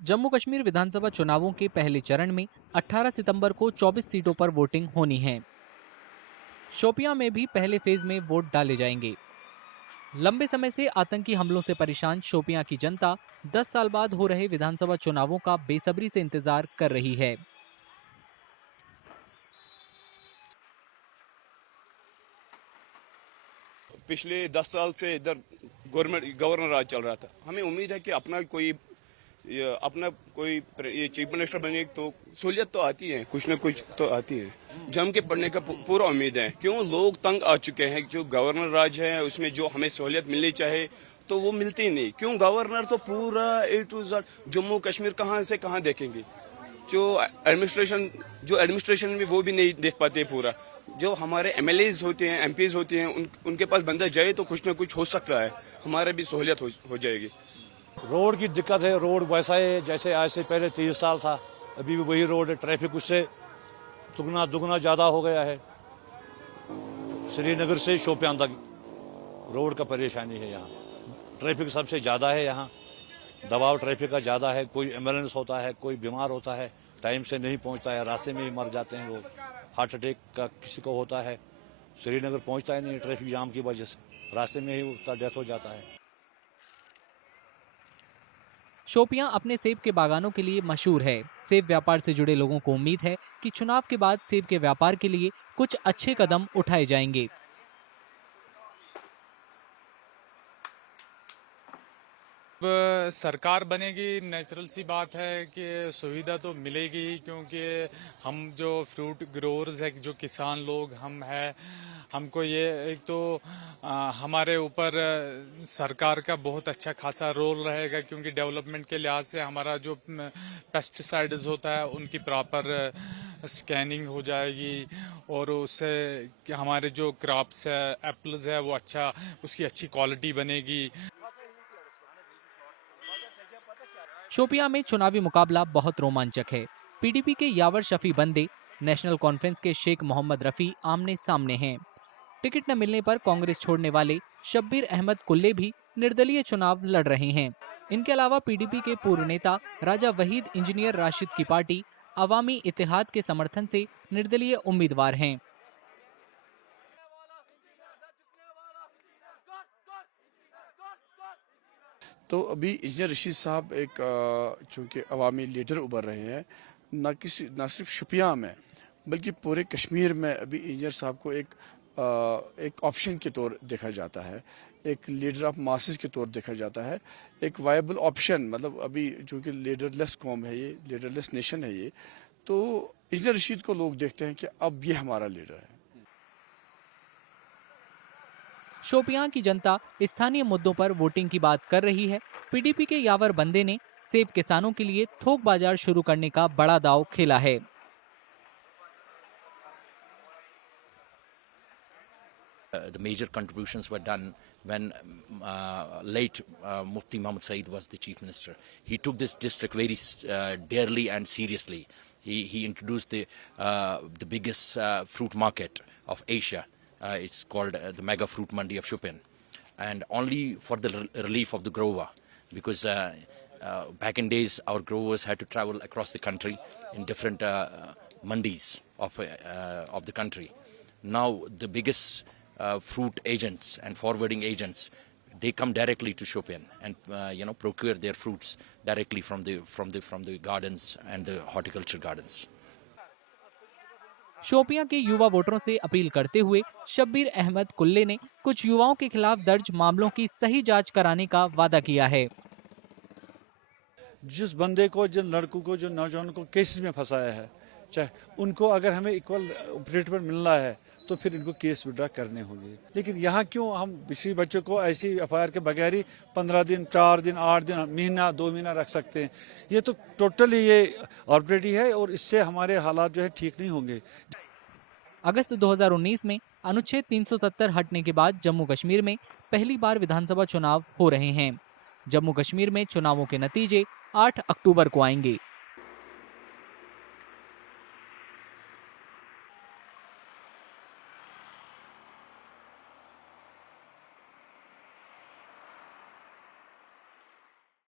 जम्मू कश्मीर विधानसभा चुनावों के पहले चरण में 18 सितंबर को 24 सीटों पर वोटिंग होनी है। शोपियां में भी पहले फेज में वोट डाले जाएंगे। लंबे समय से आतंकी हमलों से परेशान शोपियां की जनता 10 साल बाद हो रहे विधानसभा चुनावों का बेसब्री से इंतजार कर रही है। पिछले 10 साल से इधर गवर्नर राज चल रहा था। हमें उम्मीद है कि अपना कोई ये चीफ मिनिस्टर बने तो सहूलियत तो आती है, कुछ न कुछ तो आती है। जम के पढ़ने का पूरा उम्मीद है। क्यों लोग तंग आ चुके हैं, जो गवर्नर राज है उसमें जो हमें सहूलियत मिलनी चाहिए तो वो मिलती नहीं। क्यों गवर्नर तो पूरा A to Z Jammu Kashmir कहाँ से कहाँ देखेंगे। जो एडमिनिस्ट्रेशन में वो भी नहीं देख पाते पूरा। जो हमारे MLAs होते हैं, MPs होते हैं, उनके पास बंदा जाए तो कुछ ना कुछ हो सकता है, हमारे भी सहूलियत हो जाएगी। रोड की दिक्कत है। रोड वैसा है जैसे आज से पहले 30 साल था, अभी भी वही रोड है। ट्रैफिक उससे दुगना ज़्यादा हो गया है। श्रीनगर से शोपियां तक रोड का परेशानी है। यहाँ ट्रैफिक सबसे ज़्यादा है। यहाँ दबाव ट्रैफिक का ज़्यादा है। कोई एम्बुलेंस होता है, कोई बीमार होता है, टाइम से नहीं पहुँचता है, रास्ते में ही मर जाते हैं वो। हार्ट अटैक का किसी को होता है, श्रीनगर पहुँचता ही नहीं ट्रैफिक जाम की वजह से, रास्ते में ही उसका डेथ हो जाता है। शोपियां अपने सेब के बागानों के लिए मशहूर है। सेब व्यापार से जुड़े लोगों को उम्मीद है कि चुनाव के बाद सेब के व्यापार के लिए कुछ अच्छे कदम उठाए जाएंगे। अब सरकार बनेगी, नेचुरल सी बात है कि सुविधा तो मिलेगी, क्योंकि हम जो फ्रूट ग्रोअर्स है, जो किसान लोग हम हैं, हमको ये एक तो हमारे ऊपर सरकार का बहुत अच्छा खासा रोल रहेगा, क्योंकि डेवलपमेंट के लिहाज से हमारा जो पेस्टिसाइड्स होता है उनकी प्रॉपर स्कैनिंग हो जाएगी और उससे हमारे जो क्रॉप्स है, एप्पल्स है, वो अच्छा उसकी अच्छी क्वालिटी बनेगी। शोपियां में चुनावी मुकाबला बहुत रोमांचक है। PDP के यावर शफी बंदे नेशनल कॉन्फ्रेंस के शेख मोहम्मद रफी आमने सामने हैं। टिकट न मिलने पर कांग्रेस छोड़ने वाले शब्बीर अहमद कुल्ले भी निर्दलीय चुनाव लड़ रहे हैं। इनके अलावा PDP के पूर्व नेता राजा वहीद इंजीनियर राशिद की पार्टी अवामी इत्तेहाद के समर्थन से निर्दलीय उम्मीदवार हैं। तो अभी इंजीनियर रशीद साहब एक चूँकि अवामी लीडर उभर रहे हैं, न सिर्फ शुपियाँ में बल्कि पूरे कश्मीर में अभी इंजीनियर साहब को एक ऑप्शन के तौर देखा जाता है, एक लीडर ऑफ मासेस के तौर देखा जाता है, एक वायबल ऑप्शन। मतलब अभी चूँकि लीडरलेस कौम है ये, लीडरलेस नेशन है ये, तो इंजीनियर रशीद को लोग देखते हैं कि अब ये हमारा लीडर है। शोपियां की जनता स्थानीय मुद्दों पर वोटिंग की बात कर रही है। PDP के यावर बंदे ने सेब किसानों के लिए थोक बाजार शुरू करने का बड़ा दांव खेला है। The major contributions were done when late Mufti Muhammad Saeed was the chief minister. He took this district very dearly and seriously. He introduced the biggest fruit market of Asia. It's called the Mega Fruit Mandi of Shupin, and only for the relief of the grower, because back in days our growers had to travel across the country in different mandis of the country. Now the biggest fruit agents and forwarding agents, they come directly to Shopian and procure their fruits directly from the gardens and the horticulture gardens. Shopian के युवा वोटरों से appeal करते हुए शब्बीर अहमद कुल्ले ने कुछ युवाओं के खिलाफ दर्ज मामलों की सही जांच कराने का वादा किया है। जिस बंदे को, जिन लड़कों को, जो नौजवानों को केसेस में फंसाया है, चाहे उनको अगर हमें इक्वल ट्रीटमेंट मिलना है तो फिर इनको केस विड्रा करने होंगे। लेकिन यहाँ क्यों हम किसी बच्चों को ऐसी FIR के बगैर ही 15 दिन, 4 दिन, 8 दिन, महीना, 2 महीना रख सकते हैं? ये तो टोटली ये आर्बिट्रेरी है और इससे हमारे हालात जो है ठीक नहीं होंगे। अगस्त 2019 में अनुच्छेद 370 हटने के बाद जम्मू कश्मीर में पहली बार विधानसभा चुनाव हो रहे हैं। जम्मू कश्मीर में चुनावों के नतीजे 8 अक्टूबर को आएंगे।